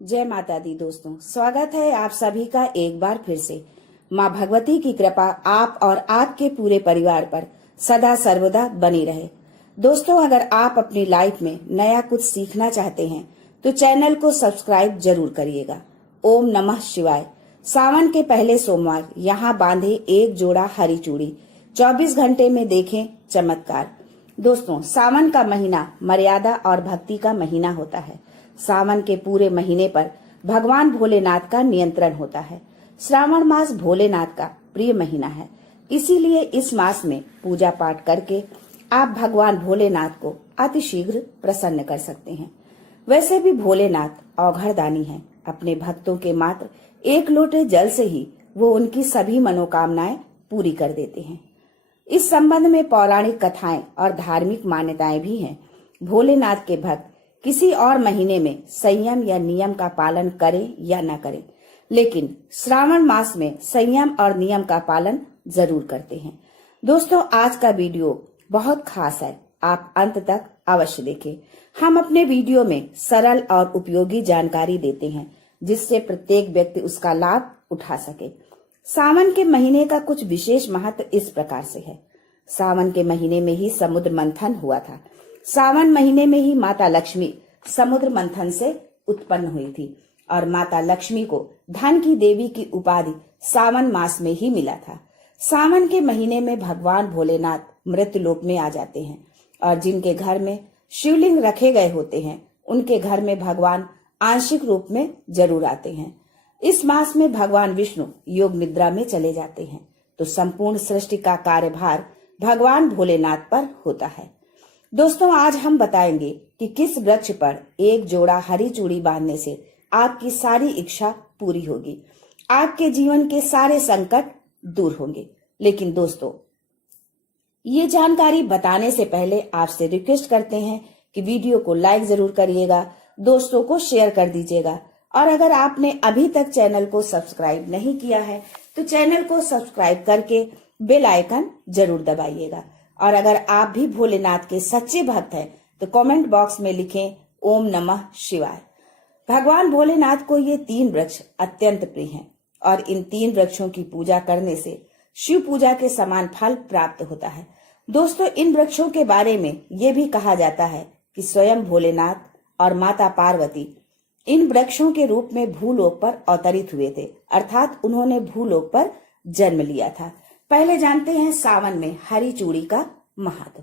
जय माता दी दोस्तों, स्वागत है आप सभी का एक बार फिर से। माँ भगवती की कृपा आप और आपके पूरे परिवार पर सदा सर्वदा बनी रहे। दोस्तों, अगर आप अपनी लाइफ में नया कुछ सीखना चाहते हैं तो चैनल को सब्सक्राइब जरूर करिएगा। ओम नमः शिवाय। सावन के पहले सोमवार यहाँ बांधे एक जोड़ा हरी चूड़ी, 24 घंटे में देखें चमत्कार। दोस्तों, सावन का महीना मर्यादा और भक्ति का महीना होता है। सावन के पूरे महीने पर भगवान भोलेनाथ का नियंत्रण होता है। श्रावण मास भोलेनाथ का प्रिय महीना है, इसीलिए इस मास में पूजा पाठ करके आप भगवान भोलेनाथ को अतिशीघ्र प्रसन्न कर सकते हैं। वैसे भी भोलेनाथ औघड़दानी हैं। अपने भक्तों के मात्र एक लोटे जल से ही वो उनकी सभी मनोकामनाएं पूरी कर देते हैं। इस संबंध में पौराणिक कथाएं और धार्मिक मान्यताएं भी हैं। भोलेनाथ के भक्त किसी और महीने में संयम या नियम का पालन करें या न करें, लेकिन श्रावण मास में संयम और नियम का पालन जरूर करते हैं। दोस्तों, आज का वीडियो बहुत खास है, आप अंत तक अवश्य देखें। हम अपने वीडियो में सरल और उपयोगी जानकारी देते हैं जिससे प्रत्येक व्यक्ति उसका लाभ उठा सके। सावन के महीने का कुछ विशेष महत्व इस प्रकार से है। सावन के महीने में ही समुद्र मंथन हुआ था। सावन महीने में ही माता लक्ष्मी समुद्र मंथन से उत्पन्न हुई थी और माता लक्ष्मी को धन की देवी की उपाधि सावन मास में ही मिला था। सावन के महीने में भगवान भोलेनाथ मृत्युलोक में आ जाते हैं और जिनके घर में शिवलिंग रखे गए होते हैं उनके घर में भगवान आंशिक रूप में जरूर आते हैं। इस मास में भगवान विष्णु योग निद्रा में चले जाते हैं, तो संपूर्ण सृष्टि का कार्यभार भगवान भोलेनाथ पर होता है। दोस्तों, आज हम बताएंगे कि किस वृक्ष पर एक जोड़ा हरी चूड़ी बांधने से आपकी सारी इच्छा पूरी होगी, आपके जीवन के सारे संकट दूर होंगे। लेकिन दोस्तों, ये जानकारी बताने से पहले आपसे रिक्वेस्ट करते हैं कि वीडियो को लाइक जरूर करिएगा, दोस्तों को शेयर कर दीजिएगा और अगर आपने अभी तक चैनल को सब्सक्राइब नहीं किया है तो चैनल को सब्सक्राइब करके बेल आइकन जरूर दबाइएगा। और अगर आप भी भोलेनाथ के सच्चे भक्त हैं तो कमेंट बॉक्स में लिखें ओम नमः शिवाय। भगवान भोलेनाथ को ये 3 वृक्ष अत्यंत प्रिय हैं और इन 3 वृक्षों की पूजा करने से शिव पूजा के समान फल प्राप्त होता है। दोस्तों, इन वृक्षों के बारे में ये भी कहा जाता है कि स्वयं भोलेनाथ और माता पार्वती इन वृक्षों के रूप में भूलोक पर अवतरित हुए थे, अर्थात उन्होंने भूलोक पर जन्म लिया था। पहले जानते हैं सावन में हरी चूड़ी का महत्व।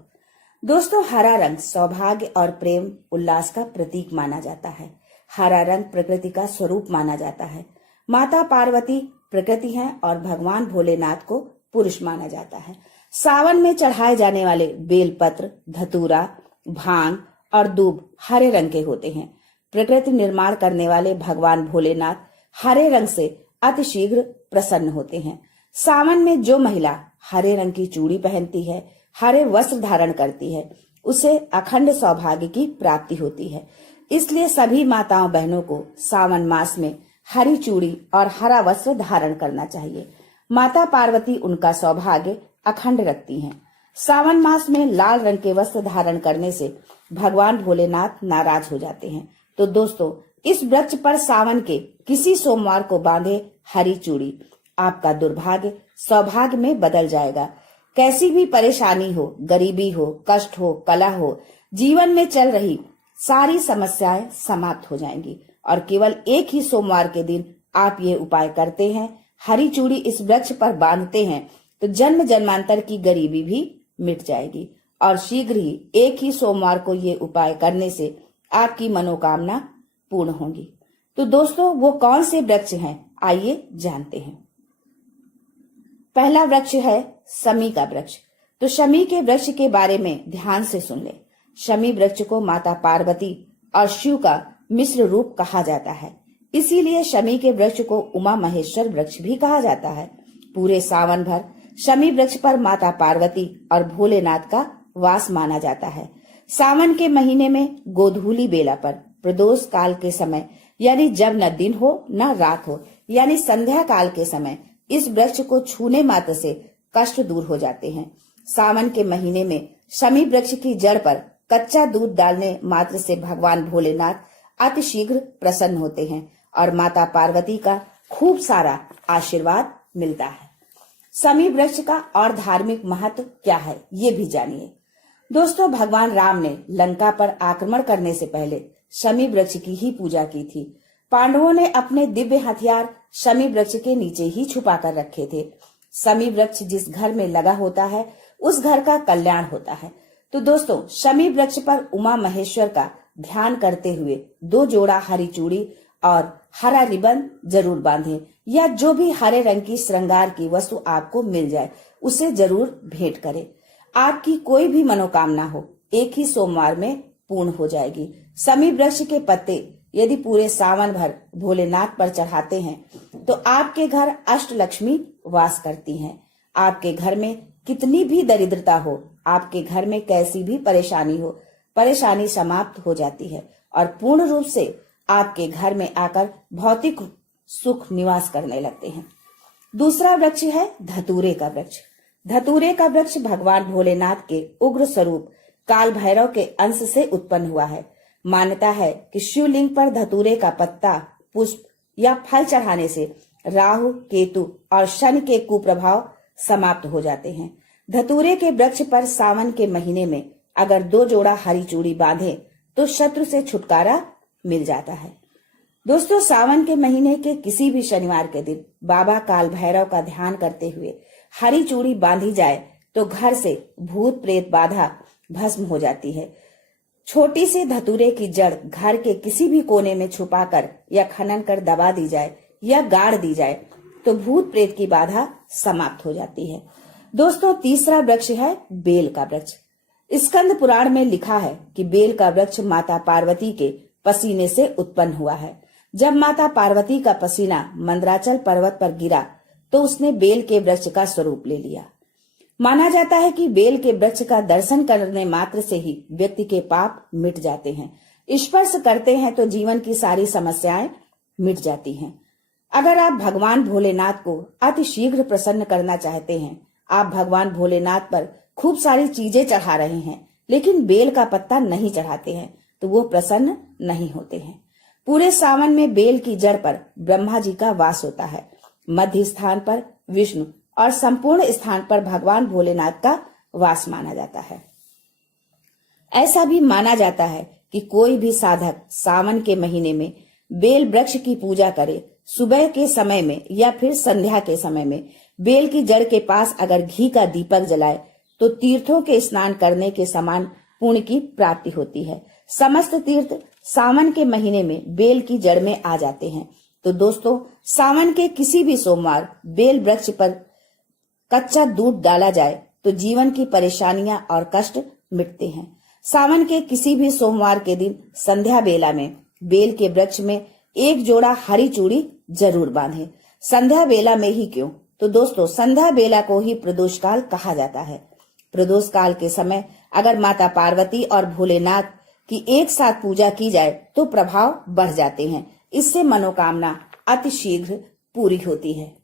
दोस्तों, हरा रंग सौभाग्य और प्रेम उल्लास का प्रतीक माना जाता है। हरा रंग प्रकृति का स्वरूप माना जाता है। माता पार्वती प्रकृति हैं और भगवान भोलेनाथ को पुरुष माना जाता है। सावन में चढ़ाए जाने वाले बेलपत्र, धतूरा, भांग और दूब हरे रंग के होते हैं। प्रकृति निर्माण करने वाले भगवान भोलेनाथ हरे रंग से अतिशीघ्र प्रसन्न होते हैं। सावन में जो महिला हरे रंग की चूड़ी पहनती है, हरे वस्त्र धारण करती है, उसे अखंड सौभाग्य की प्राप्ति होती है। इसलिए सभी माताओं बहनों को सावन मास में हरी चूड़ी और हरा वस्त्र धारण करना चाहिए। माता पार्वती उनका सौभाग्य अखंड रखती हैं। सावन मास में लाल रंग के वस्त्र धारण करने से भगवान भोलेनाथ नाराज हो जाते हैं। तो दोस्तों, इस वृक्ष पर सावन के किसी सोमवार को बांधे हरी चूड़ी आपका दुर्भाग्य सौभाग्य में बदल जाएगा। कैसी भी परेशानी हो, गरीबी हो, कष्ट हो, कलह हो, जीवन में चल रही सारी समस्याएं समाप्त हो जाएंगी। और केवल एक ही सोमवार के दिन आप ये उपाय करते हैं, हरी चूड़ी इस वृक्ष पर बांधते हैं, तो जन्म जन्मांतर की गरीबी भी मिट जाएगी। और शीघ्र ही एक ही सोमवार को ये उपाय करने से आपकी मनोकामना पूर्ण होगी। तो दोस्तों, वो कौन से वृक्ष हैं, आइए जानते हैं। पहला वृक्ष है शमी का वृक्ष। तो शमी के वृक्ष के बारे में ध्यान से सुन ले। शमी वृक्ष को माता पार्वती और शिव का मिश्र रूप कहा जाता है, इसीलिए शमी के वृक्ष को उमा महेश्वर वृक्ष भी कहा जाता है। पूरे सावन भर शमी वृक्ष पर माता पार्वती और भोलेनाथ का वास माना जाता है। सावन के महीने में गोधूली बेला पर प्रदोष काल के समय, यानी जब न दिन हो न रात हो, यानी संध्या काल के समय इस वृक्ष को छूने मात्र से कष्ट दूर हो जाते हैं। सावन के महीने में शमी वृक्ष की जड़ पर कच्चा दूध डालने मात्र से भगवान भोलेनाथ अतिशीघ्र प्रसन्न होते हैं और माता पार्वती का खूब सारा आशीर्वाद मिलता है। शमी वृक्ष का और धार्मिक महत्व क्या है, ये भी जानिए। दोस्तों, भगवान राम ने लंका पर आक्रमण करने से पहले शमी वृक्ष की ही पूजा की थी। पांडवों ने अपने दिव्य हथियार शमी वृक्ष के नीचे ही छुपा कर रखे थे। शमी वृक्ष जिस घर में लगा होता है उस घर का कल्याण होता है। तो दोस्तों, शमी वृक्ष पर उमा महेश्वर का ध्यान करते हुए 2 जोड़ा हरी चूड़ी और हरा रिबन जरूर बांधें, या जो भी हरे रंग की श्रृंगार की वस्तु आपको मिल जाए उसे जरूर भेंट करें। आपकी कोई भी मनोकामना हो एक ही सोमवार में पूर्ण हो जाएगी। शमी वृक्ष के पत्ते यदि पूरे सावन भर भोलेनाथ पर चढ़ाते हैं तो आपके घर अष्टलक्ष्मी वास करती हैं। आपके घर में कितनी भी दरिद्रता हो, आपके घर में कैसी भी परेशानी हो, परेशानी समाप्त हो जाती है और पूर्ण रूप से आपके घर में आकर भौतिक सुख निवास करने लगते हैं। दूसरा वृक्ष है धतूरे का वृक्ष। धतूरे का वृक्ष भगवान भोलेनाथ के उग्र स्वरूप काल भैरव के अंश से उत्पन्न हुआ है। मान्यता है कि शिवलिंग पर धतूरे का पत्ता, पुष्प या फल चढ़ाने से राहु, केतु और शनि के कुप्रभाव समाप्त हो जाते हैं। धतूरे के वृक्ष पर सावन के महीने में अगर 2 जोड़ा हरी चूड़ी बांधे तो शत्रु से छुटकारा मिल जाता है। दोस्तों, सावन के महीने के किसी भी शनिवार के दिन बाबा काल भैरव का ध्यान करते हुए हरी चूड़ी बांधी जाए तो घर से भूत प्रेत बाधा भस्म हो जाती है। छोटी सी धतूरे की जड़ घर के किसी भी कोने में छुपाकर या खनन कर दबा दी जाए या गाड़ दी जाए तो भूत प्रेत की बाधा समाप्त हो जाती है। दोस्तों, तीसरा वृक्ष है बेल का वृक्ष। स्कंद पुराण में लिखा है कि बेल का वृक्ष माता पार्वती के पसीने से उत्पन्न हुआ है। जब माता पार्वती का पसीना मंदराचल पर्वत पर गिरा तो उसने बेल के वृक्ष का स्वरूप ले लिया। माना जाता है कि बेल के वृक्ष का दर्शन करने मात्र से ही व्यक्ति के पाप मिट जाते हैं। स्पर्श करते हैं तो जीवन की सारी समस्याएं मिट जाती हैं। अगर आप भगवान भोलेनाथ को अति शीघ्र प्रसन्न करना चाहते हैं, आप भगवान भोलेनाथ पर खूब सारी चीजें चढ़ा रहे हैं लेकिन बेल का पत्ता नहीं चढ़ाते हैं तो वो प्रसन्न नहीं होते हैं। पूरे सावन में बेल की जड़ पर ब्रह्मा जी का वास होता है, मध्य स्थान पर विष्णु और संपूर्ण स्थान पर भगवान भोलेनाथ का वास माना जाता है। ऐसा भी माना जाता है कि कोई भी साधक सावन के महीने में बेल वृक्ष की पूजा करे, सुबह के समय में या फिर संध्या के समय में बेल की जड़ के पास अगर घी का दीपक जलाए तो तीर्थों के स्नान करने के समान पुण्य की प्राप्ति होती है। समस्त तीर्थ सावन के महीने में बेल की जड़ में आ जाते हैं। तो दोस्तों, सावन के किसी भी सोमवार बेल वृक्ष पर कच्चा दूध डाला जाए तो जीवन की परेशानियां और कष्ट मिटते हैं। सावन के किसी भी सोमवार के दिन संध्या बेला में बेल के वृक्ष में 1 जोड़ा हरी चूड़ी जरूर बांधें। संध्या बेला में ही क्यों, तो दोस्तों संध्या बेला को ही प्रदोष काल कहा जाता है। प्रदोष काल के समय अगर माता पार्वती और भोलेनाथ की एक साथ पूजा की जाए तो प्रभाव बढ़ जाते हैं। इससे मनोकामना अति शीघ्र पूरी होती है।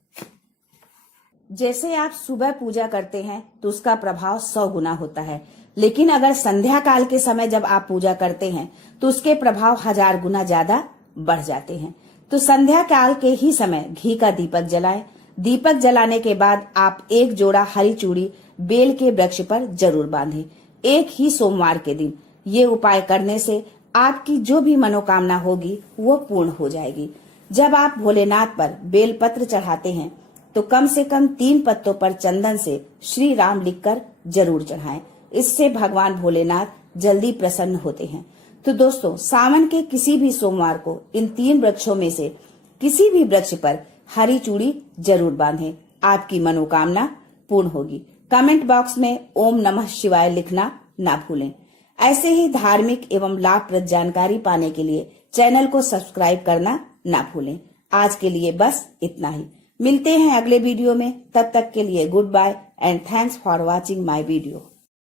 जैसे आप सुबह पूजा करते हैं तो उसका प्रभाव 100 गुना होता है, लेकिन अगर संध्या काल के समय जब आप पूजा करते हैं तो उसके प्रभाव 1000 गुना ज्यादा बढ़ जाते हैं। तो संध्या काल के ही समय घी का दीपक जलाएं। दीपक जलाने के बाद आप 1 जोड़ा हरी चूड़ी बेल के वृक्ष पर जरूर बांधें, एक ही सोमवार के दिन। ये उपाय करने से आपकी जो भी मनोकामना होगी वो पूर्ण हो जाएगी। जब आप भोलेनाथ पर बेलपत्र चढ़ाते हैं तो कम से कम 3 पत्तों पर चंदन से श्री राम लिखकर जरूर चढ़ाएं। इससे भगवान भोलेनाथ जल्दी प्रसन्न होते हैं। तो दोस्तों, सावन के किसी भी सोमवार को इन 3 वृक्षों में से किसी भी वृक्ष पर हरी चूड़ी जरूर बांधें, आपकी मनोकामना पूर्ण होगी। कमेंट बॉक्स में ओम नमः शिवाय लिखना ना भूलें। ऐसे ही धार्मिक एवं लाभप्रद जानकारी पाने के लिए चैनल को सब्सक्राइब करना ना भूलें। आज के लिए बस इतना ही। मिलते हैं अगले वीडियो में। तब तक के लिए goodbye and thanks for watching my video.